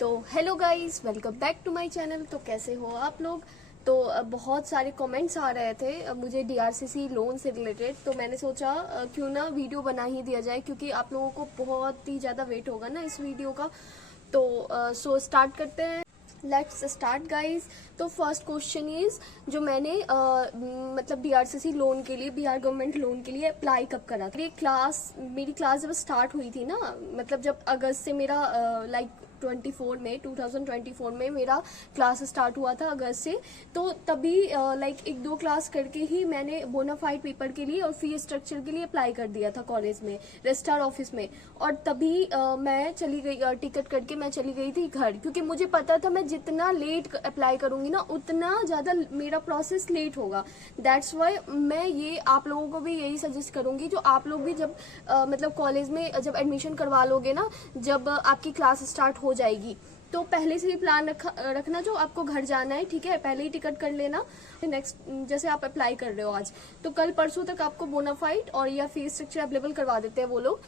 तो hello guys, welcome back to my channel. तो कैसे हो आप लोग। तो बहुत सारे कमेंट्स आ रहे थे मुझे डीआरसीसी लोन से रिलेटेड। तो मैंने सोचा क्यों ना वीडियो बना ही दिया जाए, क्योंकि आप लोगों को बहुत ही ज़्यादा वेट होगा ना इस वीडियो का। तो सो स्टार्ट करते हैं। Let's start guys. तो फर्स्ट क्वेश्चन इज, जो मैंने मतलब डीआरसीसी लोन के लिए, बिहार गवर्नमेंट लोन के लिए अप्लाई कब करा था। मेरी क्लास जब स्टार्ट हुई थी ना, मतलब जब अगस्त से मेरा 2024 में मेरा क्लास स्टार्ट हुआ था अगस्त से। तो तभी एक दो क्लास करके ही मैंने बोनाफाइड पेपर के लिए और फी स्ट्रक्चर के लिए अप्लाई कर दिया था कॉलेज में, रजिस्ट्रार ऑफिस में। और तभी मैं चली गई, टिकट करके मैं चली गई थी घर, क्योंकि मुझे पता था मैं जितना लेट अप्लाई करूंगी ना उतना ज़्यादा मेरा प्रोसेस लेट होगा। दैट्स वाई मैं ये आप लोगों को भी यही सजेस्ट करूंगी, जो आप लोग भी जब मतलब कॉलेज में जब एडमिशन करवा लोगे ना, जब आपकी क्लास स्टार्ट हो जाएगी, तो पहले से ही प्लान रखना जो आपको घर जाना है, ठीक है। पहले ही टिकट कर लेना। नेक्स्ट जैसे आप अप्लाई कर रहे हो आज, तो कल परसों तक आपको बोनाफाइड और या फीस स्ट्रक्चर अवेलेबल करवा देते हैं वो लोग।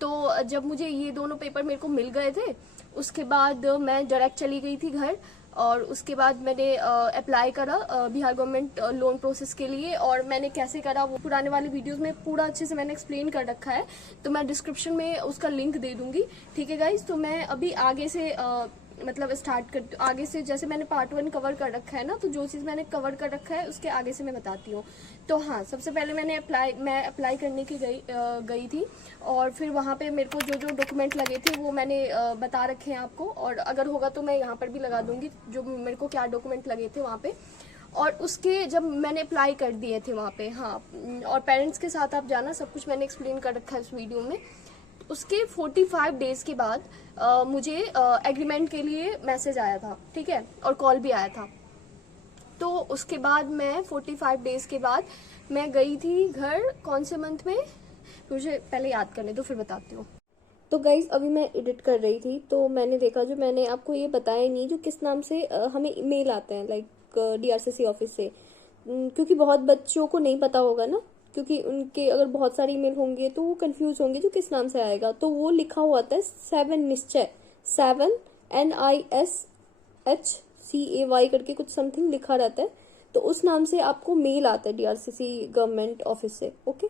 तो जब मुझे ये दोनों पेपर मेरे को मिल गए थे, उसके बाद मैं डायरेक्ट चली गई थी घर। और उसके बाद मैंने अप्लाई करा बिहार गवर्नमेंट लोन प्रोसेस के लिए। और मैंने कैसे करा वो पुराने वाली वीडियोस में पूरा अच्छे से मैंने एक्सप्लेन कर रखा है, तो मैं डिस्क्रिप्शन में उसका लिंक दे दूंगी, ठीक है गाइज। तो मैं अभी आगे से मतलब स्टार्ट कर, आगे से जैसे मैंने पार्ट 1 कवर कर रखा है ना, तो जो चीज़ मैंने कवर कर रखा है उसके आगे से मैं बताती हूँ। तो हाँ, सबसे पहले मैं अप्लाई करने की गई थी। और फिर वहाँ पे मेरे को जो जो डॉक्यूमेंट लगे थे वो मैंने बता रखे हैं आपको, और अगर होगा तो मैं यहाँ पर भी लगा दूंगी जो मेरे को क्या डॉक्यूमेंट लगे थे वहाँ पे। और उसके जब मैंने अप्लाई कर दिए थे वहाँ पे, हाँ, और पेरेंट्स के साथ आप जाना, सब कुछ मैंने एक्सप्लेन कर रखा है इस वीडियो में। उसके 45 डेज के बाद मुझे एग्रीमेंट के लिए मैसेज आया था, ठीक है, और कॉल भी आया था। तो उसके बाद मैं 45 डेज के बाद मैं गई थी घर। कौन से मंथ में, मुझे पहले याद करने दो फिर बताती हूँ। तो गाइज अभी मैं एडिट कर रही थी, तो मैंने देखा, जो मैंने आपको ये बताया नहीं, जो किस नाम से हमें ईमेल आते हैं डीआरसीसी ऑफिस से। क्योंकि बहुत बच्चों को नहीं पता होगा ना, क्योंकि उनके अगर बहुत सारे ईमेल होंगे तो वो कंफ्यूज होंगे जो किस नाम से आएगा। तो वो लिखा हुआ आता है 7 निश्चय, 7 NISHCAY करके कुछ समथिंग लिखा रहता है। तो उस नाम से आपको मेल आता है डीआरसीसी गवर्नमेंट ऑफिस से, ओके।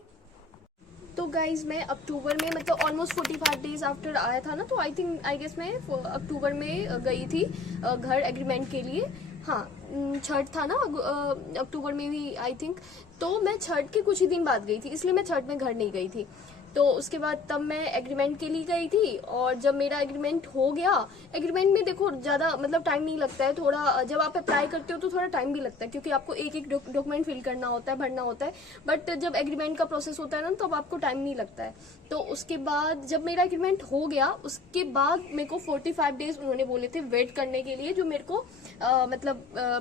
तो गाइज मैं अक्टूबर में, मतलब ऑलमोस्ट 45 डेज आफ्टर आया था ना, तो आई गेस मैं अक्टूबर में गई थी घर एग्रीमेंट के लिए। हाँ, छठ था ना अक्टूबर में भी आई थिंक। तो मैं छठ के कुछ ही दिन बाद गई थी, इसलिए मैं छठ में घर नहीं गई थी। तो उसके बाद तब मैं एग्रीमेंट के लिए गई थी। और जब मेरा एग्रीमेंट हो गया, एग्रीमेंट में देखो ज़्यादा मतलब टाइम नहीं लगता है, थोड़ा जब आप अप्लाई करते हो तो थोड़ा टाइम भी लगता है, क्योंकि आपको एक एक डॉक्यूमेंट फिल करना होता है, भरना होता है। बट जब एग्रीमेंट का प्रोसेस होता है ना, तब आपको टाइम नहीं लगता है। तो उसके बाद जब मेरा एग्रीमेंट हो गया, उसके बाद मेरे को 45 डेज उन्होंने बोले थे वेट करने के लिए, जो मेरे को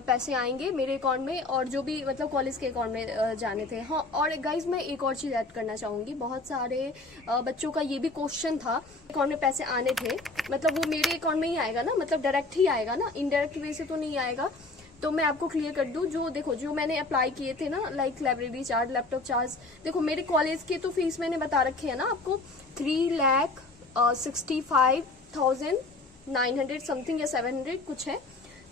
पैसे आएंगे मेरे अकाउंट में, और जो भी मतलब कॉलेज के अकाउंट में जाने थे। हाँ, और गाइज मैं एक और चीज़ ऐड करना चाहूँगी। बहुत सारे बच्चों का ये भी क्वेश्चन था, अकाउंट में पैसे आने थे, मतलब वो मेरे अकाउंट में ही आएगा ना, मतलब डायरेक्ट ही आएगा ना, इनडायरेक्ट वे से तो नहीं आएगा। तो मैं आपको क्लियर कर दूं, जो देखो जो मैंने अप्लाई किए थे ना, लाइब्रेरी चार्ज, लैपटॉप चार्ज, देखो मेरे कॉलेज के तो फीस मैंने बता रखे है ना आपको, 3,65,900 समथिंग या 700 कुछ है।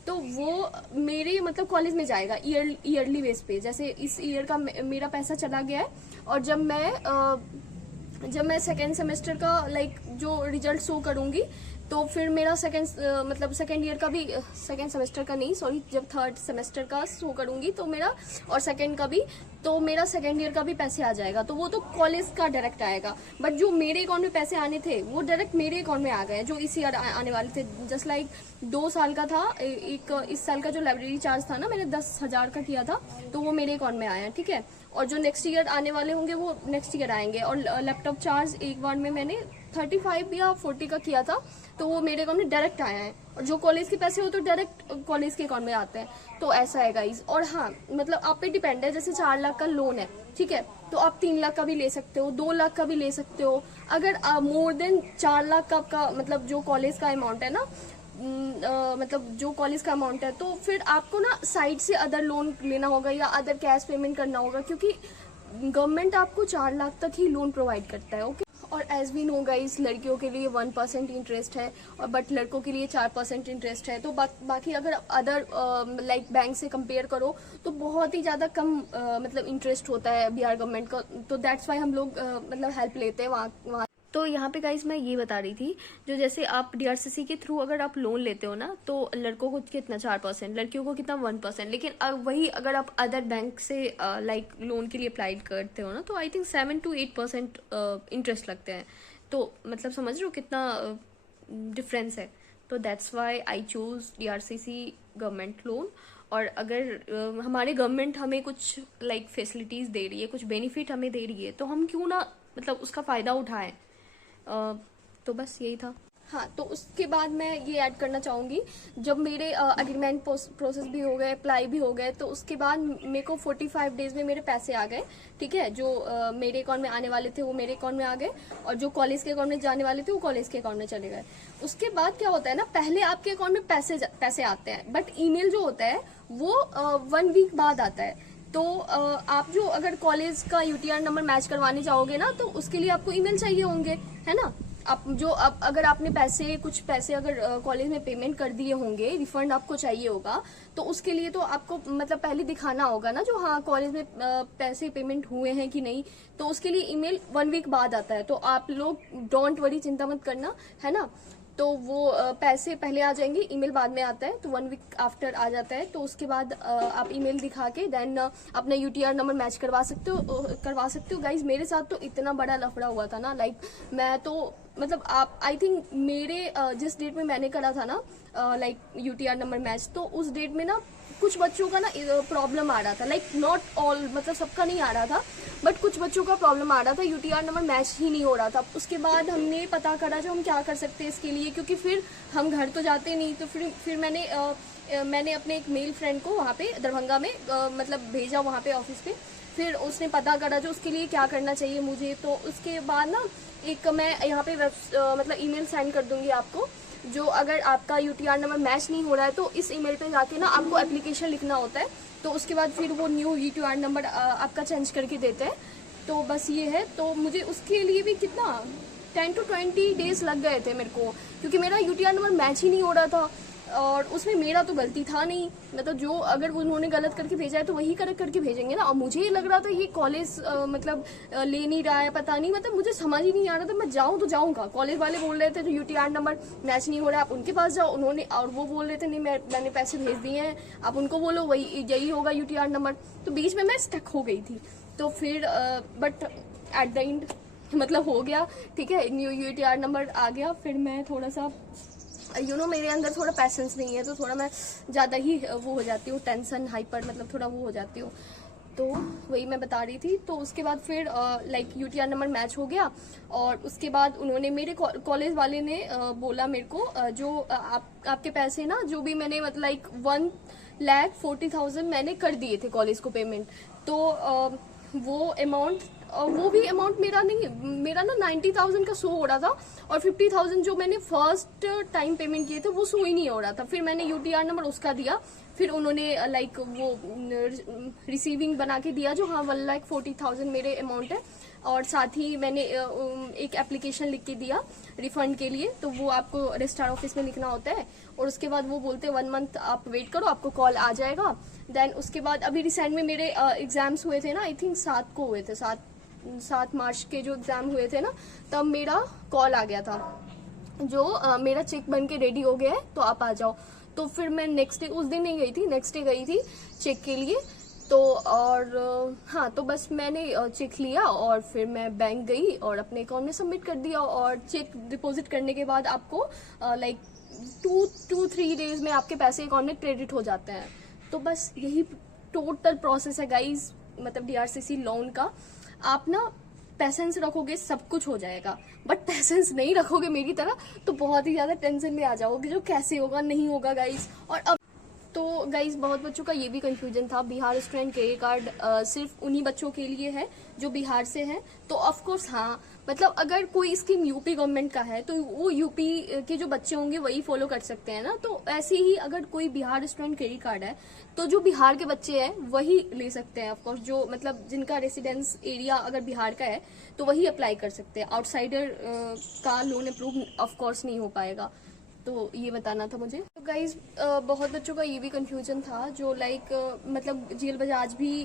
तो वो मेरे मतलब कॉलेज में जाएगा ईयरली बेस पे। जैसे इस ईयर का मेरा पैसा चला गया है, और जब मैं सेकेंड सेमेस्टर का जो रिजल्ट शो करूंगी, तो फिर मेरा मतलब सेकेंड ईयर का भी, सेकेंड सेमेस्टर का नहीं सॉरी, जब थर्ड सेमेस्टर का शो करूंगी तो मेरा, और सेकेंड का भी, तो मेरा सेकेंड ईयर का भी पैसे आ जाएगा। तो वो तो कॉलेज का डायरेक्ट आएगा। बट जो मेरे अकाउंट में पैसे आने थे वो डायरेक्ट मेरे अकाउंट में आ गए, जो इस ईयर आने वाले थे। जस्ट 2 साल का था, एक इस साल का जो लाइब्रेरी चार्ज था ना, मैंने 10,000 का किया था, तो वो मेरे अकाउंट में आया, ठीक है। और जो नेक्स्ट ईयर आने वाले होंगे वो नेक्स्ट ईयर आएंगे। और लैपटॉप चार्ज एक बार में मैंने 35 या 40 का किया था, तो वो मेरे अकाउंट में डायरेक्ट आया है। और जो कॉलेज के पैसे हो तो डायरेक्ट कॉलेज के अकाउंट में आते हैं। तो ऐसा है गाइज। और हाँ, मतलब आप पे डिपेंड है, जैसे 4 लाख का लोन है, ठीक है, तो आप 3 लाख का भी ले सकते हो, 2 लाख का भी ले सकते हो। अगर मोर देन 4 लाख का आपका मतलब जो कॉलेज का अमाउंट है ना, मतलब जो कॉलेज का अमाउंट है, तो फिर आपको ना साइड से अदर लोन लेना होगा या अदर कैश पेमेंट करना होगा, क्योंकि गवर्नमेंट आपको 4 लाख तक ही लोन प्रोवाइड करता है, ओके। और एज वी नो गाइस, लड़कियों के लिए 1% इंटरेस्ट है और बट लड़कों के लिए 4% इंटरेस्ट है। तो बाकी अगर अदर लाइक बैंक से कंपेयर करो तो बहुत ही ज़्यादा कम मतलब इंटरेस्ट होता है बिहार गवर्नमेंट का। तो दैट्स वाई हम लोग मतलब हेल्प लेते हैं वहाँ। तो यहाँ पे गाइस मैं ये बता रही थी, जो जैसे आप डीआरसीसी के थ्रू अगर आप लोन लेते हो ना, तो लड़कों को कितना 4%, लड़कियों को कितना 1%। लेकिन वही अगर आप अदर बैंक से लाइक लोन के लिए अप्लाई करते हो ना, तो आई थिंक 7 to 8% इंटरेस्ट लगते हैं। तो मतलब समझ रहे हो कितना डिफरेंस है। तो that's why I choose DRCC government loan. और अगर हमारे गवर्नमेंट हमें कुछ लाइक फैसिलिटीज़ दे रही है, कुछ बेनिफिट हमें दे रही है, तो हम क्यों ना मतलब उसका फ़ायदा उठाएं। तो बस यही था। हाँ, तो उसके बाद मैं ये ऐड करना चाहूँगी, जब मेरे एग्रीमेंट प्रोसेस भी हो गए, अप्लाई भी हो गए, तो उसके बाद मेरे को 45 डेज में मेरे पैसे आ गए। ठीक है, जो मेरे अकाउंट में आने वाले थे वो मेरे अकाउंट में आ गए, और जो कॉलेज के अकाउंट में जाने वाले थे वो कॉलेज के अकाउंट में चले गए। उसके बाद क्या होता है ना, पहले आपके अकाउंट में पैसे आते हैं, बट ईमेल जो होता है वो 1 वीक बाद आता है। तो आप जो अगर कॉलेज का यूटीआर नंबर मैच करवाने जाओगे ना, तो उसके लिए आपको ईमेल चाहिए होंगे, है ना। आप जो अगर आपने कुछ पैसे अगर कॉलेज में पेमेंट कर दिए होंगे, रिफंड आपको चाहिए होगा, तो उसके लिए तो आपको मतलब पहले दिखाना होगा ना, जो हाँ कॉलेज में पैसे पेमेंट हुए हैं कि नहीं। तो उसके लिए ईमेल 1 वीक बाद आता है। तो आप लोग डोंट वरी, चिंता मत करना, है ना। तो वो पैसे पहले आ जाएंगे, ईमेल बाद में आता है, तो 1 वीक आफ्टर आ जाता है। तो उसके बाद आप ईमेल दिखा के देन अपना यूटीआर नंबर मैच करवा सकते हो गाइज। मेरे साथ तो इतना बड़ा लफड़ा हुआ था ना, लाइक मैं तो मतलब आप आई थिंक मेरे जिस डेट में मैंने करा था ना लाइक यूटीआर नंबर मैच, तो उस डेट में ना कुछ बच्चों का ना प्रॉब्लम आ रहा था, लाइक नॉट ऑल, मतलब सबका नहीं आ रहा था, बट कुछ बच्चों का प्रॉब्लम आ रहा था, यूटीआर नंबर मैच ही नहीं हो रहा था। उसके बाद हमने पता करा जो हम क्या कर सकते हैं इसके लिए, क्योंकि फिर हम घर तो जाते नहीं। तो फिर मैंने अपने एक मेल फ्रेंड को वहाँ पे दरभंगा में मतलब भेजा वहाँ पे ऑफिस पे। फिर उसने पता करा जो उसके लिए क्या करना चाहिए मुझे। तो उसके बाद ना एक मैं यहाँ पे मतलब ईमेल सेंड कर दूंगी आपको, जो अगर आपका यूटीआर नंबर मैच नहीं हो रहा है तो इस ईमेल पे जाके ना आपको एप्लीकेशन लिखना होता है। तो उसके बाद फिर वो न्यू यूटीआर नंबर आपका चेंज करके देते हैं। तो बस ये है। तो मुझे उसके लिए भी कितना 10 to 20 डेज लग गए थे मेरे को, क्योंकि मेरा यूटीआर नंबर मैच ही नहीं हो रहा था। और उसमें मेरा तो गलती था नहीं, मतलब जो अगर उन्होंने गलत करके भेजा है तो वही करेक्ट करके भेजेंगे ना। और मुझे ये लग रहा था ये कॉलेज मतलब ले नहीं रहा है, पता नहीं, मतलब मुझे समझ ही नहीं आ रहा था मैं जाऊँ तो जाऊँ कहाँ। कॉलेज वाले बोल रहे थे तो यूटीआर नंबर मैच नहीं हो रहा है, आप उनके पास जाओ, उन्होंने और वो बोल रहे थे नहीं मैंने पैसे भेज दिए हैं, आप उनको बोलो वही यही होगा यूटीआर नंबर। तो बीच में मैं स्टक हो गई थी। तो फिर बट एट द एंड मतलब हो गया, ठीक है, न्यू यूटीआर नंबर आ गया। फिर मैं थोड़ा सा मेरे अंदर थोड़ा पैसेंस नहीं है, तो थोड़ा मैं ज़्यादा ही वो हो जाती हूँ, टेंशन हाइपर, मतलब थोड़ा वो हो जाती हूँ। तो वही मैं बता रही थी। तो उसके बाद फिर लाइक यूटीआर नंबर मैच हो गया, और उसके बाद उन्होंने मेरे कॉलेज वाले ने बोला मेरे को जो आपके पैसे ना जो भी मैंने मतलब लाइक 1,40,000 मैंने कर दिए थे कॉलेज को पेमेंट। तो वो भी अमाउंट मेरा नहीं, मेरा ना 90,000 का शो हो रहा था, और 50,000 जो मैंने फर्स्ट टाइम पेमेंट किए थे वो शो ही नहीं हो रहा था। फिर मैंने यूटीआर नंबर उसका दिया, फिर उन्होंने लाइक वो रिसीविंग बना के दिया जो हाँ 1,40,000 मेरे अमाउंट है। और साथ ही मैंने एक एप्लीकेशन लिख के दिया रिफंड के लिए, तो वो आपको रजिस्ट्रार ऑफिस में लिखना होता है। और उसके बाद वो बोलते हैं 1 मंथ आप वेट करो, आपको कॉल आ जाएगा। देन उसके बाद अभी रिसेंट में मेरे एग्जाम्स हुए थे ना, आई थिंक 7 को हुए थे, 7 मार्च के जो एग्जाम हुए थे ना, तब मेरा कॉल आ गया था जो मेरा चेक बन के रेडी हो गया है, तो आप आ जाओ। तो फिर मैं नेक्स्ट डे, उस दिन नहीं गई थी, नेक्स्ट डे गई थी चेक के लिए। तो और हाँ, तो बस मैंने चेक लिया और फिर मैं बैंक गई और अपने अकाउंट में सबमिट कर दिया। और चेक डिपॉजिट करने के बाद आपको लाइक 2-3 डेज में आपके पैसे अकाउंट में क्रेडिट हो जाते हैं। तो बस यही टोटल प्रोसेस है गाइज, मतलब डीआरसीसी लोन का। आप ना पैसेंस रखोगे सब कुछ हो जाएगा, बट पैसेंस नहीं रखोगे मेरी तरह तो बहुत ही ज्यादा टेंशन में आ जाओगे जो कैसे होगा नहीं होगा गाइज। और अब तो गाइज बहुत बच्चों का ये भी कंफ्यूजन था, बिहार स्टूडेंट क्रेडिट कार्ड सिर्फ उन्हीं बच्चों के लिए है जो बिहार से हैं। तो ऑफ कोर्स हाँ, मतलब अगर कोई स्कीम यूपी गवर्नमेंट का है तो वो यूपी के जो बच्चे होंगे वही फॉलो कर सकते हैं ना। तो ऐसे ही अगर कोई बिहार स्टूडेंट क्रेडिट कार्ड है तो जो बिहार के बच्चे हैं वही ले सकते हैं। ऑफकोर्स जो मतलब जिनका रेसिडेंस एरिया अगर बिहार का है तो वही अप्लाई कर सकते हैं। आउटसाइडर का लोन अप्रूव ऑफकोर्स नहीं हो पाएगा। तो ये बताना था मुझे। तो गाइज बहुत बच्चों का ये भी कंफ्यूजन था जो लाइक मतलब जीएल बजाज भी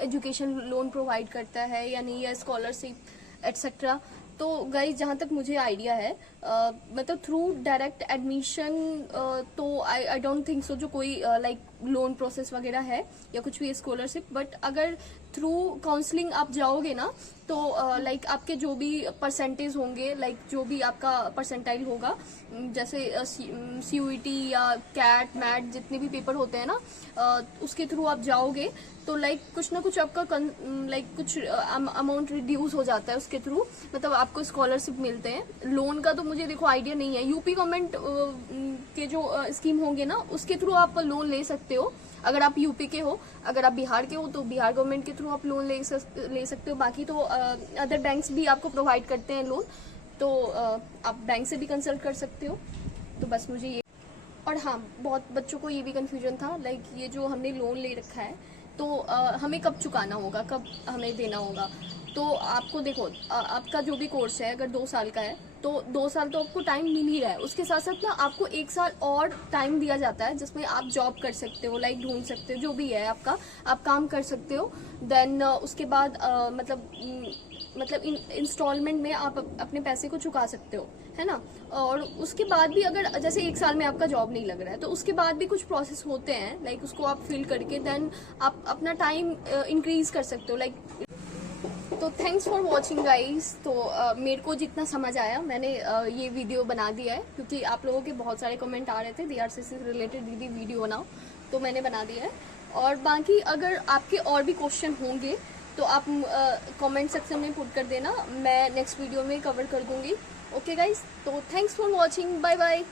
एजुकेशन लोन प्रोवाइड करता है या नहीं, या स्कॉलरशिप एटसेट्रा। तो गाइज जहाँ तक मुझे आइडिया है मतलब थ्रू डायरेक्ट एडमिशन तो आई डोंट थिंक सो जो कोई लाइक लोन प्रोसेस वगैरह है या कुछ भी स्कॉलरशिप। बट अगर थ्रू काउंसलिंग आप जाओगे ना तो लाइक आपके जो भी परसेंटेज होंगे, लाइक जो भी आपका परसेंटाइल होगा, जैसे सीयूईटी या कैट मैट जितने भी पेपर होते हैं ना उसके थ्रू आप जाओगे तो लाइक कुछ ना कुछ आपका लाइक कुछ अमाउंट रिड्यूस हो जाता है उसके थ्रू, मतलब आपको स्कॉलरशिप मिलते हैं। लोन का तो मुझे देखो आइडिया नहीं है। यूपी गवर्नमेंट के जो स्कीम होंगे ना उसके थ्रू आप लोन ले सकते हो अगर आप यूपी के हो। अगर आप बिहार के हो तो बिहार गवर्नमेंट के थ्रू आप लोन ले सकते हो। बाकी तो अदर बैंक्स भी आपको प्रोवाइड करते हैं लोन, तो आप बैंक से भी कंसल्ट कर सकते हो। तो बस मुझे ये, और हाँ बहुत बच्चों को ये भी कंफ्यूजन था लाइक ये जो हमने लोन ले रखा है तो हमें कब चुकाना होगा, कब हमें देना होगा। तो आपको देखो आपका जो भी कोर्स है अगर 2 साल का है तो 2 साल तो आपको टाइम मिल ही रहा है। उसके साथ साथ ना आपको 1 साल और टाइम दिया जाता है जिसमें आप जॉब कर सकते हो, लाइक ढूंढ सकते हो, जो भी है आपका आप काम कर सकते हो। देन उसके बाद मतलब इंस्टॉलमेंट में आप अपने पैसे को चुका सकते हो, है ना। और उसके बाद भी अगर जैसे 1 साल में आपका जॉब नहीं लग रहा है तो उसके बाद भी कुछ प्रोसेस होते हैं लाइक उसको आप फिल करके देन आप अपना टाइम इंक्रीज कर सकते हो लाइक। तो थैंक्स फॉर वॉचिंग गाइस। तो मेरे को जितना समझ आया मैंने ये वीडियो बना दिया है क्योंकि आप लोगों के बहुत सारे कमेंट आ रहे थे डीआरसी से रिलेटेड दीदी वीडियो बनाओ, तो मैंने बना दिया है। और बाकी अगर आपके और भी क्वेश्चन होंगे तो आप कमेंट सेक्शन में पुट कर देना, मैं नेक्स्ट वीडियो में कवर कर दूंगी। ओके गाइस, तो thanks for watching, bye bye.